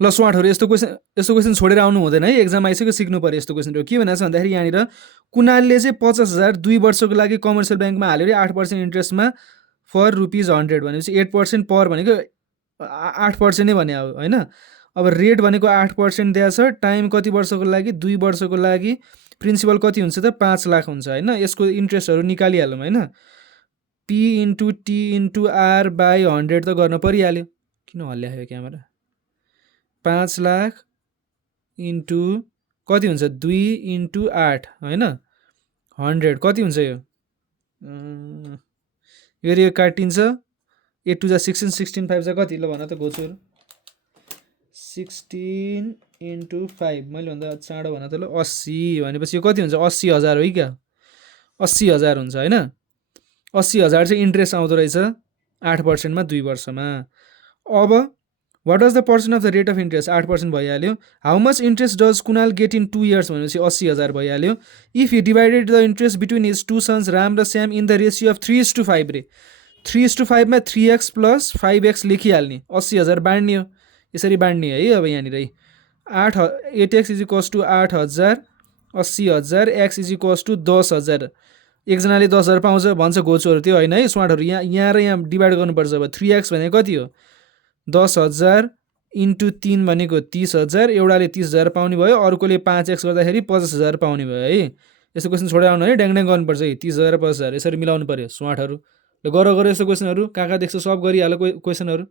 ल स्वाटहरू यस्तो क्वेसन छोडेर आउनु हुँदैन है, एक्जाम आइसक्यो सिक्नु पऱ्यो यस्तो क्वेसनहरू। के भनेको छ भन्दाखेरि यहाँनिर कुनालले चाहिँ 50,000 2 वर्षको लागि कमर्सियल ब्याङ्कमा हाल्यो अरे 8% इन्ट्रेस्टमा फर ₹100 भनेपछि 8% पर भनेको 8% नै भने हो होइन। अब रेट भनेको 8% दिएको छ, टाइम कति वर्षको लागि 2 वर्षको लागि, प्रिन्सिपल कति हुन्छ त 5 लाख हुन्छ होइन। यसको इन्ट्रेस्टहरू निकालिहालौँ होइन। P into T into R by 100 त गर्न परिहाल्यो। किन हल्ल्यायो क्यामेरा? 5 लाख इन्टु कति हुन्छ 2 इन्टु 8 होइन 100 कति हुन्छ यो यो काटिन्छ 8 टु जा 16 16 5 जा कति ल भन त गोचुर 16 इन्टु 5 मैले भन्दा चाँडो भन त ल 80 भनेपछि यो कति हुन्छ 80,000 हो क्या 80,000 हुन्छ होइन 80,000 चाहिँ इन्ट्रेस्ट आउँदो रहेछ 8% मा 2 वर्षमा। अब what was the person of the rate of interest 8% भइहाल्यो। How much interest does Kunal get in 2 years भनेपछि 80,000 भइहाल्यो। If he divided the interest between his two sons Ram र Shyam in the ratio of 3:5 रे 3:5 मा 3x प्लस 5x लेखिहाल्ने 80,000 बाँड्ने हो यसरी बाँड्ने है। अब यहाँनिर 8x is equals to 8,000 80,000 x is equals to 10,000 एकजनाले 10,000 पाउँछ भन्छ गोचोहरू त्यो होइन है स्वाटहरू यहाँ र यहाँ डिभाइड गर्नुपर्छ। अब 3x भनेको कति हो 10,000 इन्टु 3 भनेको 30,000 एउटाले 30,000 पाउने भयो अर्कोले 5x गर्दाखेरि 50,000 पाउने भयो है। यस्तो क्वेसन छोडेर आउनु है ड्याङ गर्नुपर्छ है 30,000 50,000 यसरी मिलाउनु पर्यो स्वाटहरू। ल गर यस्तो क्वेसनहरू कहाँ देख्छ सब गरिहाल क्वेसनहरू।